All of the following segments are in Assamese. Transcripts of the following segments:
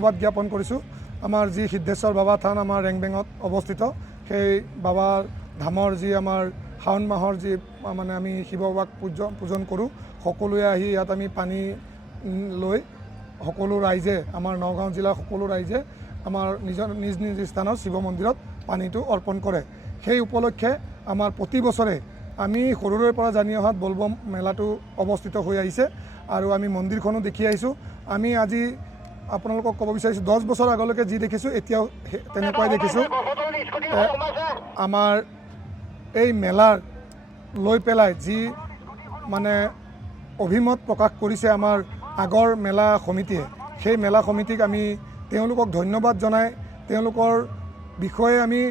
ধন্যবাদ জ্ঞাপন কৰিছোঁ। আমাৰ যি সিদ্ধেশ্বৰ বাবা থান আমাৰ ৰেংবেঙত অৱস্থিত, সেই বাবাৰ ধামৰ যি আমাৰ শাওণ মাহৰ যি মানে আমি শিৱ বাবাক পূজন কৰোঁ, সকলোৱে আহি ইয়াত আমি পানী লৈ সকলো ৰাইজে, আমাৰ নগাঁও জিলাৰ সকলো ৰাইজে আমাৰ নিজ নিজ স্থানত শিৱ মন্দিৰত পানীটো অৰ্পণ কৰে। সেই উপলক্ষে আমাৰ প্ৰতি বছৰে আমি সৰুৰে পৰা জানি অহাত বলবম মেলাটো অৱস্থিত হৈ আহিছে আৰু আমি মন্দিৰখনো দেখি আহিছোঁ। আমি আজি আপোনালোকক ক'ব বিচাৰিছোঁ, 10 বছৰ আগলৈকে যি দেখিছোঁ এতিয়াও তেনেকুৱাই দেখিছোঁ। আমাৰ এই মেলাৰ লৈ পেলাই যি মানে অভিমত প্ৰকাশ কৰিছে আমাৰ আগৰ মেলা সমিতিয়ে, সেই মেলা সমিতিক আমি তেওঁলোকক ধন্যবাদ জনাই তেওঁলোকৰ বিষয়ে আমি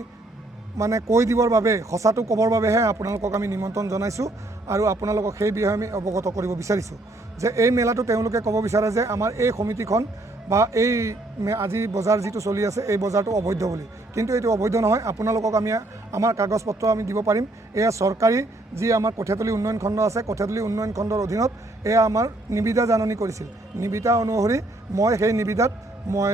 মানে কৈ দিবৰ বাবে, সঁচাটো ক'বৰ বাবেহে আপোনালোকক আমি নিমন্ত্ৰণ জনাইছোঁ আৰু আপোনালোকক সেই বিষয়ে আমি অৱগত কৰিব বিচাৰিছোঁ যে এই মেলাটো তেওঁলোকে ক'ব বিচাৰে যে আমাৰ এই সমিতিখন বা এই আজি বজাৰ যিটো চলি আছে এই বজাৰটো অবৈধ বুলি, কিন্তু এইটো অবৈধ নহয়। আপোনালোকক আমি আমাৰ কাগজ পত্ৰ আমি দিব পাৰিম। এয়া চৰকাৰী যি আমাৰ কঠীয়াতলী উন্নয়ন খণ্ড আছে, কঠীয়াতলী উন্নয়ন খণ্ডৰ অধীনত এয়া আমাৰ নিবিদা জাননী কৰিছিল। নিবিদা অনুসৰি মই সেই নিবিদাত মই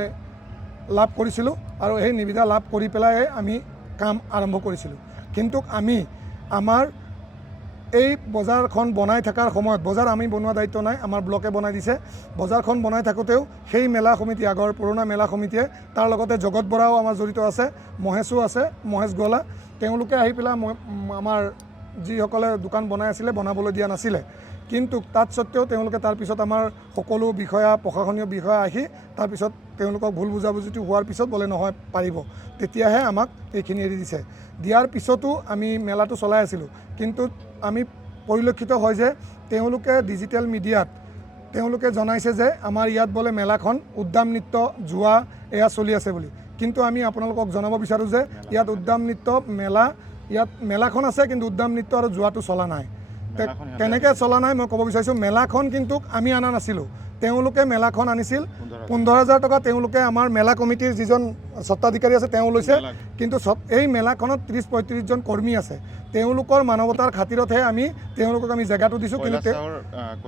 লাভ কৰিছিলোঁ আৰু সেই নিবিদা লাভ কৰি পেলাই আমি কাম আৰম্ভ কৰিছিলোঁ। কিন্তু আমি আমাৰ এই বজাৰখন বনাই থকাৰ সময়ত, বজাৰ আমি বনোৱা দায়িত্ব নাই, আমাৰ ব্লকে বনাই দিছে। বজাৰখন বনাই থাকোঁতেও সেই মেলা সমিতি, আগৰ পুৰণা মেলা সমিতিয়ে, তাৰ লগতে জগত বৰাও আমাৰ জড়িত আছে, মহেশো আছে, মহেশ গোৱালা, তেওঁলোকে আহি পেলাই আমাৰ যিসকলে দোকান বনাই আছিলে বনাবলৈ দিয়া নাছিলে। কিন্তু তাত স্বত্তেও তেওঁলোকে তাৰপিছত আমাৰ সকলো বিষয়া, প্ৰশাসনীয় বিষয়া আহি তাৰপিছত তেওঁলোকক ভুল বুজাবুজিটো হোৱাৰ পিছত বোলে নহয় পাৰিব, তেতিয়াহে আমাক এইখিনি এৰি দিছে। দিয়াৰ পিছতো আমি মেলাটো চলাই আছিলোঁ, কিন্তু আমি পৰিলক্ষিত হয় যে তেওঁলোকে ডিজিটেল মিডিয়াত তেওঁলোকে জনাইছে যে আমাৰ ইয়াত বোলে মেলাখন উদ্যাম নৃত্য, জুৱা এয়া চলি আছে বুলি। কিন্তু আমি আপোনালোকক জনাব বিচাৰোঁ যে ইয়াত উদ্যাম নৃত্য ইয়াত মেলাখন আছে, কিন্তু উদ্যাম নৃত্য আৰু জুৱাটো চলা নাই। কেনেকৈ চলা নাই মই ক'ব বিচাৰিছোঁ, মেলাখন কিন্তু আমি অনা নাছিলোঁ, তেওঁলোকে মেলাখন আনিছিল। 15,000 টকা তেওঁলোকে আমাৰ মেলা কমিটিৰ যিজন স্বত্বাধিকাৰী আছে তেওঁ লৈছে, কিন্তু এই মেলাখনত 30-35 জন কৰ্মী আছে। তেওঁলোকৰ মানৱতাৰ খাতিৰতহে আমি তেওঁলোকক আমি জেগাটো দিছোঁ, কিন্তু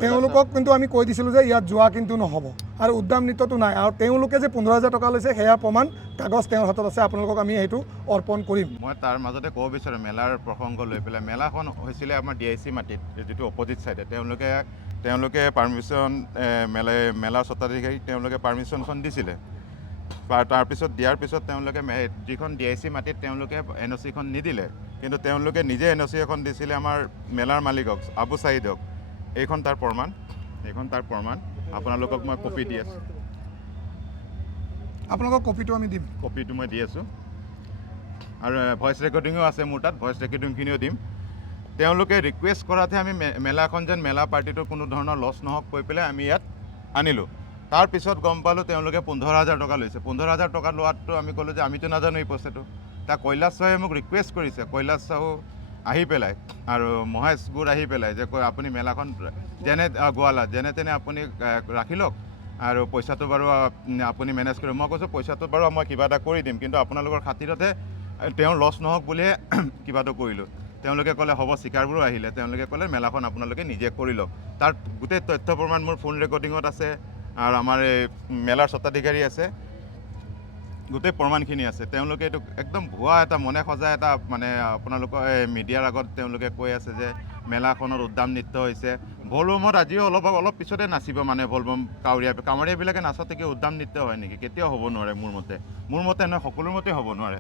তেওঁলোকক কিন্তু আমি কৈ দিছিলোঁ যে ইয়াত যোৱা কিন্তু নহ'ব আৰু উদ্যাম নৃত্যটো নাই। আৰু তেওঁলোকে যে 15,000 টকা লৈছে সেয়া প্ৰমাণ কাগজ তেওঁৰ হাতত আছে, আপোনালোকক আমি সেইটো অৰ্পণ কৰিম। মই তাৰ মাজতে ক'ব বিচাৰোঁ, মেলাৰ প্ৰসংগ লৈ পেলাই মেলাখন হৈছিলে আমাৰ DIC মাটিত, যিটো অপজিট ছাইডে। তেওঁলোকে পাৰ্মিশ্যন, মেলাৰ স্বত্বাধিকাৰী তেওঁলোকে পাৰ্মিশ্যনখন দিছিলে। তাৰপিছত দিয়াৰ পিছত তেওঁলোকে যিখন DIC মাটিত তেওঁলোকে NOC-খন নিদিলে, কিন্তু তেওঁলোকে নিজে NOC এখন দিছিলে আমাৰ মেলাৰ মালিকক, আবু ছাইদক। এইখন তাৰ প্ৰমাণ, আপোনালোকক মই কপি দি আছোঁ। আপোনালোকক কপিটো আমি দিম, কপিটো মই দি আছোঁ আৰু ভইচ ৰেকৰ্ডিঙো আছে মোৰ তাত, ভইচ ৰেকৰ্ডিংখিনিও দিম। তেওঁলোকে ৰিকুৱেষ্ট কৰাতহে আমি মেলাখন যেন মেলা পাৰ্টিটোৰ কোনো ধৰণৰ লছ নহওক কৈ পেলাই আমি ইয়াত আনিলোঁ। তাৰপিছত গম পালোঁ তেওঁলোকে 15,000 টকা লৈছে। 15,000 টকা লোৱাটো আমি ক'লোঁ যে আমিতো নাজানো এই পইচাটো। তাৰ কৈলাশ চাহে মোক ৰিকুৱেষ্ট কৰিছে, কৈলাশ চাহো আহি পেলাই আৰু মহেশ গুৰ আহি পেলাই যে কয় আপুনি মেলাখন গোৱালা যেনে তেনে আপুনি ৰাখি লওক আৰু পইচাটো বাৰু আপুনি মেনেজ কৰিব। মই কৈছোঁ পইচাটো বাৰু মই কিবা এটা কৰি দিম, কিন্তু আপোনালোকৰ খাতিৰতহে তেওঁৰ লছ নহওক বুলিহে কিবাটো কৰিলোঁ। তেওঁলোকে ক'লে হ'ব, চিকাৰবোৰো আহিলে, তেওঁলোকে ক'লে মেলাখন আপোনালোকে নিজে কৰি লওক। তাৰ গোটেই তথ্য প্ৰমাণ মোৰ ফোন ৰেকৰ্ডিঙত আছে আৰু আমাৰ এই মেলাৰ স্বত্বাধিকাৰী আছে, গোটেই প্ৰমাণখিনি আছে। তেওঁলোকে এইটো একদম ভুৱা এটা মনে সজা এটা মানে আপোনালোকৰ মিডিয়াৰ আগত তেওঁলোকে কৈ আছে যে মেলাখনত উদ্যাম নৃত্য হৈছে। বলবমত আজিও অলপ পিছতে নাচিব, মানে বলবম কাউৰীয়াবিলাকে নাচতে কি উদ্যাম নৃত্য হয় নেকি? কেতিয়াও হ'ব নোৱাৰে মোৰ মতে নহয়, সকলোৰ মতে হ'ব নোৱাৰে।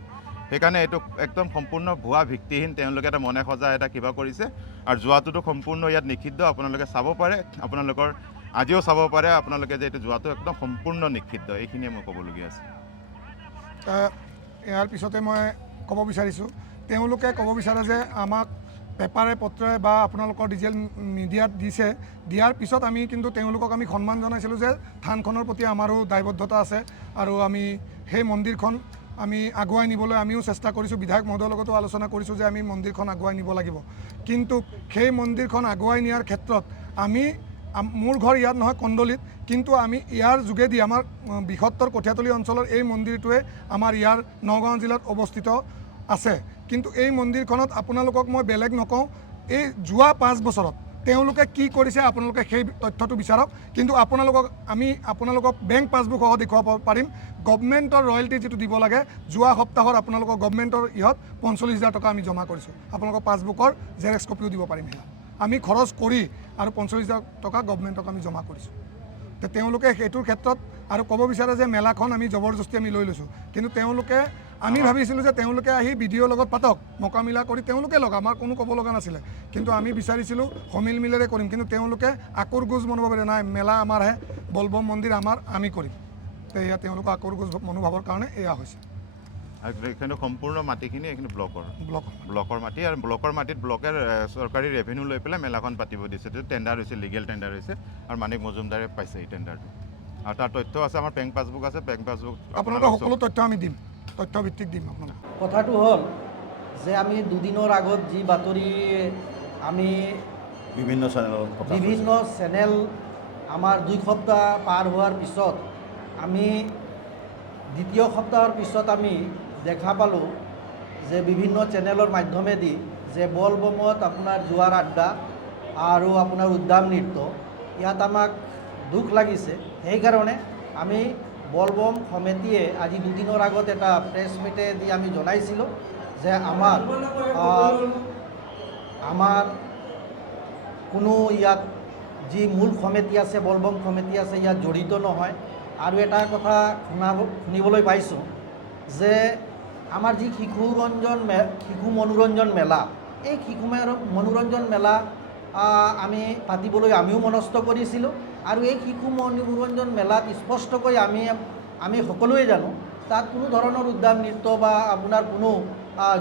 সেইকাৰণে এইটো একদম সম্পূৰ্ণ ভুৱা, ভিত্তিহীন তেওঁলোকে এটা মনে সজা এটা কিবা কৰিছে। আৰু যোৱাটোতো সম্পূৰ্ণ ইয়াত নিষিদ্ধ, আপোনালোকে চাব পাৰে, আপোনালোকৰ আজিও চাব পাৰে আপোনালোকে যে এইটো যোৱাটো একদম সম্পূৰ্ণ নিষিদ্ধ। এইখিনিয়ে মই ক'বলগীয়া আছে। ইয়াৰ পিছতে মই ক'ব বিচাৰিছোঁ, তেওঁলোকে ক'ব বিচাৰে যে আমাক পেপাৰে পত্ৰই বা আপোনালোকৰ ডিজিটেল মিডিয়াত দিয়াৰ পিছত আমি কিন্তু তেওঁলোকক আমি সন্মান জনাইছিলোঁ যে থানখনৰ প্ৰতি আমাৰো দায়বদ্ধতা আছে আৰু আমি সেই মন্দিৰখন আমি আগুৱাই নিবলৈ আমিও চেষ্টা কৰিছোঁ। বিধায়ক মহোদয়ৰ লগতো আলোচনা কৰিছোঁ যে আমি মন্দিৰখন আগুৱাই নিব লাগিব, কিন্তু সেই মন্দিৰখন আগুৱাই নিয়াৰ ক্ষেত্ৰত মোৰ ঘৰ ইয়াত নহয়, কন্দলিত, কিন্তু আমি ইয়াৰ যোগেদি আমাৰ বৃহত্তৰ কঠীয়াতলী অঞ্চলৰ এই মন্দিৰটোৱে আমাৰ ইয়াৰ নগাঁও জিলাত অৱস্থিত আছে। কিন্তু এই মন্দিৰখনত আপোনালোকক মই বেলেগ নকওঁ, এই যোৱা 5 বছৰত তেওঁলোকে কি কৰিছে আপোনালোকে সেই তথ্যটো বিচাৰক। কিন্তু আপোনালোকক বেংক পাছবুক সহ দেখুৱাব পাৰিম গভৰ্ণমেণ্টৰ ৰয়েলটি যিটো দিব লাগে যোৱা সপ্তাহত আপোনালোকৰ গভৰ্ণমেণ্টৰ 45,000 টকা আমি জমা কৰিছোঁ। আপোনালোকৰ পাছবুকৰ জেৰেক্স কপিও দিব পাৰিম। সেয়া আমি খৰচ কৰি আৰু 45,000 টকা গভৰ্ণমেণ্টক আমি জমা কৰিছোঁ। তো তেওঁলোকে সেইটোৰ ক্ষেত্ৰত আৰু ক'ব বিচাৰে যে মেলাখন আমি জবৰদস্তি আমি লৈ লৈছোঁ, কিন্তু তেওঁলোকে আমি ভাবিছিলোঁ যে তেওঁলোকে আহি বিডিঅ'ৰ লগত পাতক, মোকামিলা কৰি তেওঁলোকে লওক, আমাৰ কোনো ক'ব লগা নাছিলে। কিন্তু আমি বিচাৰিছিলোঁ সমিল মিলেৰে কৰিম, কিন্তু তেওঁলোকে আকুৰ গোজ মনোভাৱেৰে নাই মেলা আমাৰহে, বলবম মন্দিৰ আমাৰ, আমি কৰিম। তো এয়া তেওঁলোকৰ আকুৰ গোজ মনোভাৱৰ কাৰণে এয়া হৈছে। আৰু এইখিনি সম্পূৰ্ণ মাটিখিনি এইখিনি ব্লকৰ মাটি, আৰু ব্লকৰ মাটিত ব্লকে চৰকাৰী ৰেভিনিউ লৈ পেলাই মেলাখন পাতিব দিছে। এইটো টেণ্ডাৰ হৈছে, লিগেল টেণ্ডাৰ হৈছে, আৰু মানিক মজুমদাৰে পাইছে এই টেণ্ডাৰটো। আৰু তাৰ তথ্য আছে, আমাৰ বেংক পাছবুক আছে, বেংক পাছবুক আপোনালোকৰ সকলো তথ্য আমি দিম, তথ্যভিত্তিক দিম আপোনালোক। কথাটো হ'ল যে আমি দুদিনৰ আগত যি বাতৰি আমি বিভিন্ন চেনেল আমাৰ 2 সপ্তাহ পাৰ হোৱাৰ পিছত আমি দ্বিতীয় সপ্তাহৰ পিছত আমি দেখা পালোঁ যে বিভিন্ন চেনেলৰ মাধ্যমেদি যে বলবমত আপোনাৰ জোৱাৰ আড্ডা আৰু আপোনাৰ উদ্যাম নৃত্য, ইয়াত আমাক দুখ লাগিছে। সেইকাৰণে আমি বলবম সমিতিয়ে আজি দুদিনৰ আগত এটা প্ৰেছ মিটে দি আমি জনাইছিলোঁ যে আমাৰ কোনো ইয়াত যি মূল সমিতি আছে, বলবম সমিতি আছে, ইয়াত জড়িত নহয়। আৰু এটা কথা শুনিবলৈ পাইছোঁ যে আমাৰ যি শিশু মনোৰঞ্জন মেলা, এই শিশু মনোৰঞ্জন মেলা আমি পাতিবলৈ আমিও মনস্থ কৰিছিলোঁ। আৰু এই শিশু মনোৰঞ্জন মেলাত স্পষ্টকৈ আমি সকলোৱে জানো তাত কোনো ধৰণৰ উদ্যাম নৃত্য বা আপোনাৰ কোনো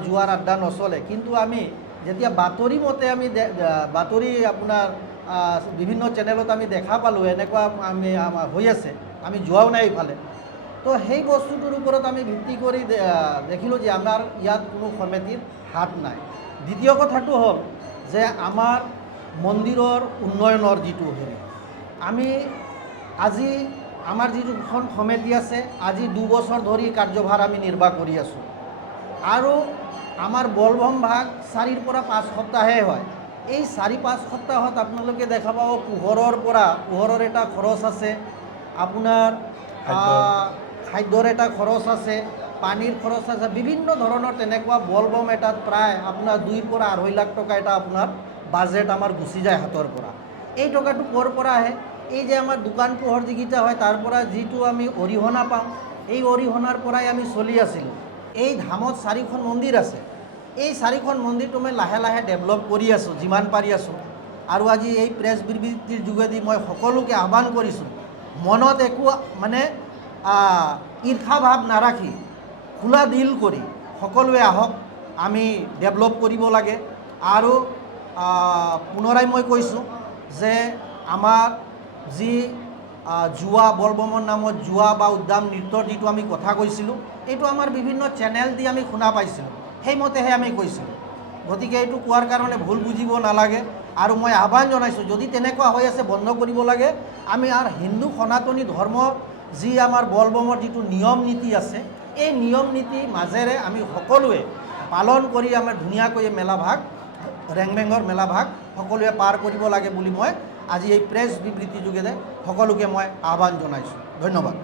জোৱাৰ আড্ডা নচলে। কিন্তু আমি যেতিয়া বাতৰি মতে আমি বাতৰি আপোনাৰ বিভিন্ন চেনেলত আমি দেখা পালোঁ এনেকুৱা হৈ আছে, আমি যোৱাও নাই ইফালে। তো সেই বস্তুটোৰ ওপৰত আমি ভিত্তি কৰি দেখিলোঁ যে আমাৰ ইয়াত কোনো সমিতিৰ হাত নাই। দ্বিতীয় কথাটো হ'ল যে আমাৰ মন্দিৰৰ উন্নয়নৰ যিটো হেৰি, আমি আজি আমাৰ যিখন সমিতি আছে, আজি 2 বছৰ ধৰি কাৰ্যভাৰ আমি নিৰ্বাহ কৰি আছোঁ। আৰু আমাৰ বলবম ভাগ 4ৰ পৰা 5 সপ্তাহে হয়। এই 4-5 সপ্তাহত আপোনালোকে দেখা পাব পোহৰৰ এটা খৰচ আছে, আপোনাৰ খাদ্যৰ এটা খৰচ আছে, পানীৰ খৰচ আছে, বিভিন্ন ধৰণৰ তেনেকুৱা বলবম এটাত প্ৰায় আপোনাৰ 2 পৰা 2.5 লাখ টকা এটা আপোনাৰ বাজেট আমাৰ গুচি যায় হাতৰ পৰা। এই টকাটো ক'ৰ পৰা আহে? এই যে আমাৰ দোকান পোহৰ যিকেইটা হয় তাৰ পৰা যিটো আমি অৰিহণা পাওঁ, এই অৰিহণাৰ পৰাই আমি চলি আছিলোঁ। এই ধামত 4খন মন্দিৰ আছে, এই 4খন মন্দিৰটো মই লাহে লাহে ডেভেলপ কৰি আছোঁ, যিমান পাৰি আছোঁ। আৰু আজি এই প্ৰেছ বিবৃতিৰ যোগেদি মই সকলোকে আহ্বান কৰিছোঁ, মনত একো মানে ঈৰ্ষা ভাৱ নাৰাখি খোলা দিল কৰি সকলোৱে আহক, আমি ডেভেলপ কৰিব লাগে। আৰু পুনৰাই মই কৈছোঁ যে আমাৰ যি জুৱা, বলবমৰ নামত জুৱা বা উদ্যাম নৃত্যৰ যিটো আমি কথা কৈছিলোঁ, এইটো আমাৰ বিভিন্ন চেনেল দি আমি শুনা পাইছিলোঁ, সেইমতেহে আমি কৈছিলোঁ। গতিকে এইটো কোৱাৰ কাৰণে ভুল বুজিব নালাগে। আৰু মই আহ্বান জনাইছোঁ, যদি তেনেকুৱা হৈ আছে বন্ধ কৰিব লাগে। আমি আৰু হিন্দু সনাতনী ধৰ্ম যি আমাৰ বলবমৰ যিটো নিয়ম নীতি আছে, এই নিয়ম নীতি মাজেৰে আমি সকলোৱে পালন কৰি আমাৰ ধুনীয়াকৈ মেলাভাগ, ৰেংবেঙৰ মেলাভাগ সকলোৱে পাৰ কৰিব লাগে বুলি মই আজি এই প্ৰেছ বিবৃতি যোগেৰে সকলোকে মই আহ্বান জনাইছোঁ। ধন্যবাদ।